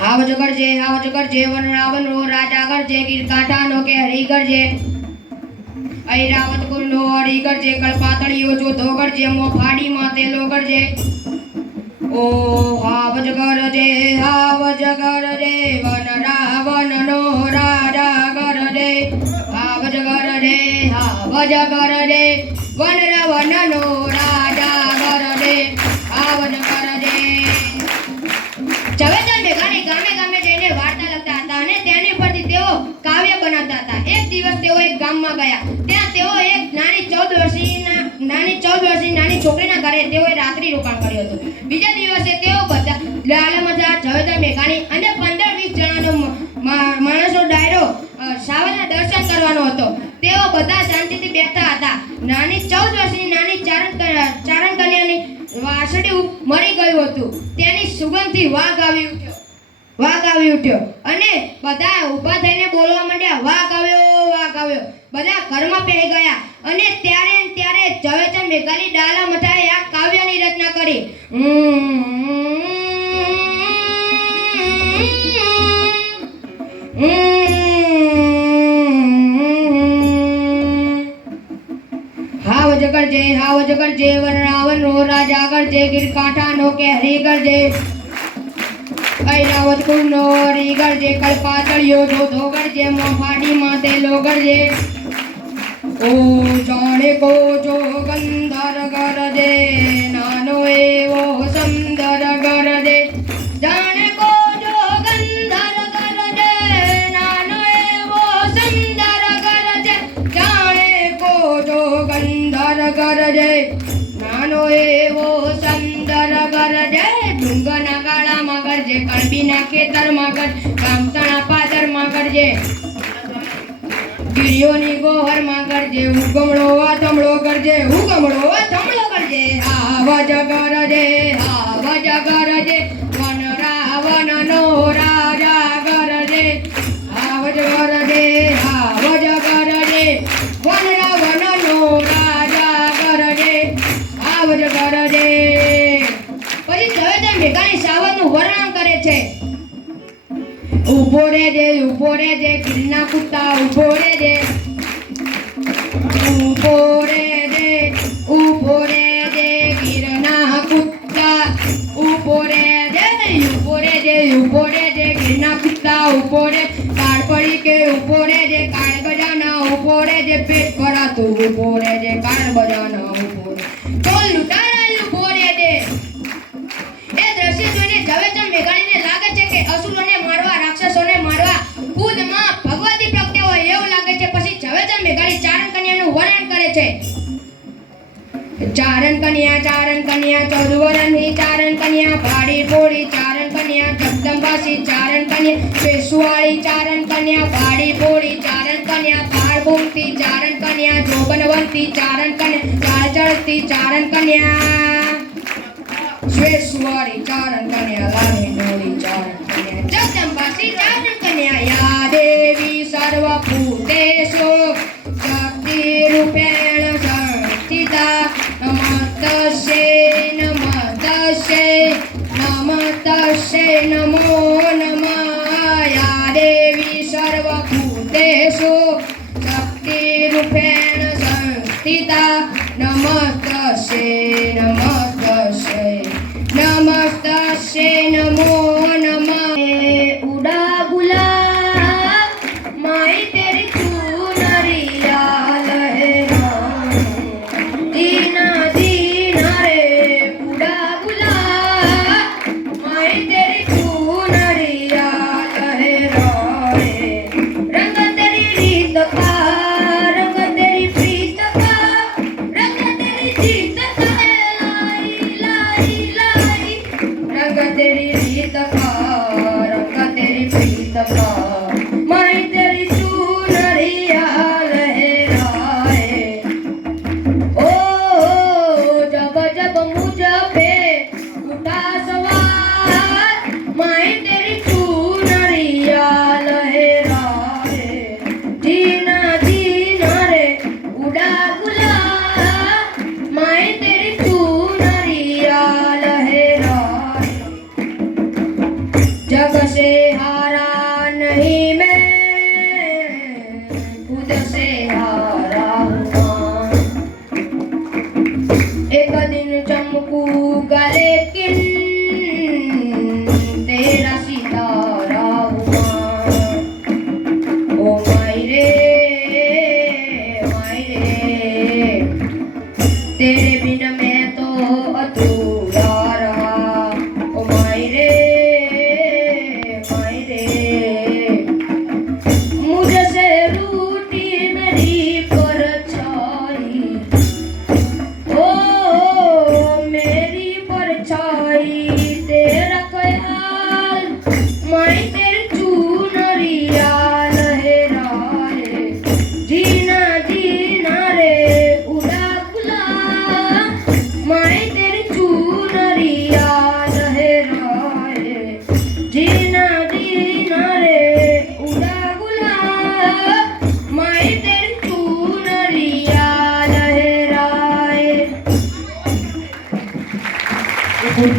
हाव जगर जे वन रावण रो राजा कर जे गिर कांटा नो के हरि कर जे ऐरावत कुल नो हरि कर जे कल्पातड़ियो जो धोगर जे मो फाड़ी माते लो कर जे ओ हाव जगर जे वन रावण नो राजा कर जे हाव जगर जे वन रावण नो राजा कर जे हाव जगर जे ઝવેરચંદ મેઘાણી ગામે ગામે જઈને વાર્તા લખતા હતા અને તેની પરથી તેઓ કાવ્ય બનાવતા હતા. એક દિવસ તેઓ એક ગામમાં ગયા. ત્યાં તેઓ એક નાની 14 વર્ષની નાની છોકરીના ઘરે તેઓએ રાત્રિ રોકાણ કર્યું હતું. બીજા દિવસે તેઓ બધા લાલામજા ઝવેરચંદ મેઘાણી અને 15-20 જણાનો માણસનો ડાયરો સાવરના દર્શન કરવાનો હતો. તેઓ બધા શાંતિથી બેઠા હતા. નાની 14 વર્ષની નાની ચારણ કન્યાની વાસળિયું મરી ગયું હતું. તેની સુગંધથી વાઘ આવી ઉઠ્યો અને બધા ઊભા થઈને બોલવા માંડ્યા, વાઘ આવ્યો. બધા ઘરમાં પહેરી ગયા અને ત્યારે ઝવેરચંદ મેઘાણી ડાલા મઠાએ આ કાવ્યની રચના કરી. हाव जगर जे वन रावण रो राजा कर जे गिर कांटा नो के हरि कर जे ऐरावत कुल नो हरि कर जे कल्पातड़ियो जो धोगर जे मो फाड़ी माते लो कर जे ओ जाने को जो गंधर कर जे नानो एवो सुंदर कर जे जाने को जो गंधर कर जे नानो एवो सुंदर कर जे जाने को जो गंधर कर जे नानो एवो सुंदर कर जे डુંગરના ગાળામાં કરજે કળબીના ખેતરમાં કર ગામતણા પાદરમાં કરજે ગીરીઓની ગોહરમાં કરજે ઉગમણો વાથમણો કરજે આવાજ કરજે વન રાવણનો રાજા કરજે આવાજ કરજે વન રાવણનો રાજા કરજે આવાજ કરજે. પછી ઝવેરચંદ મેઘાણી સાવરનું વર્ણન કરે છે. ઉભો રે જે ગીરના કુત્તા ઉભો રે જે ગીરના કુત્તા ઉભો રે જે ગીરના કુત્તા ઉભો રે કાળ પડી કે ઉભો રે જે કાળ બજાના ઉભો રે જે પેટ ભરાતું ઉભો રે જે કાળ બજાના ઉભો રે ટોલ લૂંટારા ઉભો રે જે. એ દ્રશ્ય જોઈને ઝવેરચંદ મેઘાણીને લાગે છે કે અસુરોને મારવા રાક્ષસોને મારવા ખુદમાં ભગવતી પ્રગટે હોય એવું લાગે છે. પછી ઝવેરચંદ મેઘાણી ચારણ કન્યાનું વર્ણન કરે છે. ચારણ કન્યા 14 વર્ષની ચારણ કન્યા ભાડી ભોળી ચારણ કન્યા જગદંબાસી ચારણ કન્યા પેશવાળી ચારણ કન્યા ભાડી ભોળી ચારણ કન્યા થાળ બોલતી ચારણ કન્યા જોબનવંતી ચારણ કન્યા ચાળ ચડતી ચારણ કન્યા શ્વેશ્વરી ચારણ કન્યા લાલી ડોળી ચારણ કન્યા જગદંબાસી ચારણ કન્યા યા દેવી સર્વભૂતેષુ શક્તિ રૂપેણ સંસ્થિતા નમસ્તે નમો નમઃ યા દેવી સર્વભૂતેષુ શક્તિ રૂપેણ સંસ્થિતા નમસ્તે નમો નમઃ. ઉડા ગુલાબ માઈ તેરી ચુનરિયા લહેરા દીના દીના રે ઉડા ગુલાબ માઈ તેરી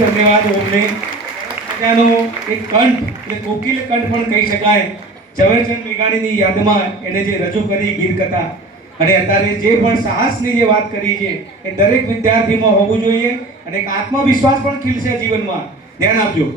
ધન્યવાદ ઓમને. મજાનો એક કંઠ એટલે કોકિલ કંઠ પણ કહી શકાય. ઝવેરચંદ મેઘાણીની યાદમાં એને જે રજૂ કરી ગીર કથા અને અત્યારે જે પણ સાહસની જે વાત કરી છે એ દરેક વિદ્યાર્થીમાં હોવું જોઈએ અને એક આત્મવિશ્વાસ પણ ખીલશે જીવનમાં. ધ્યાન આપજો.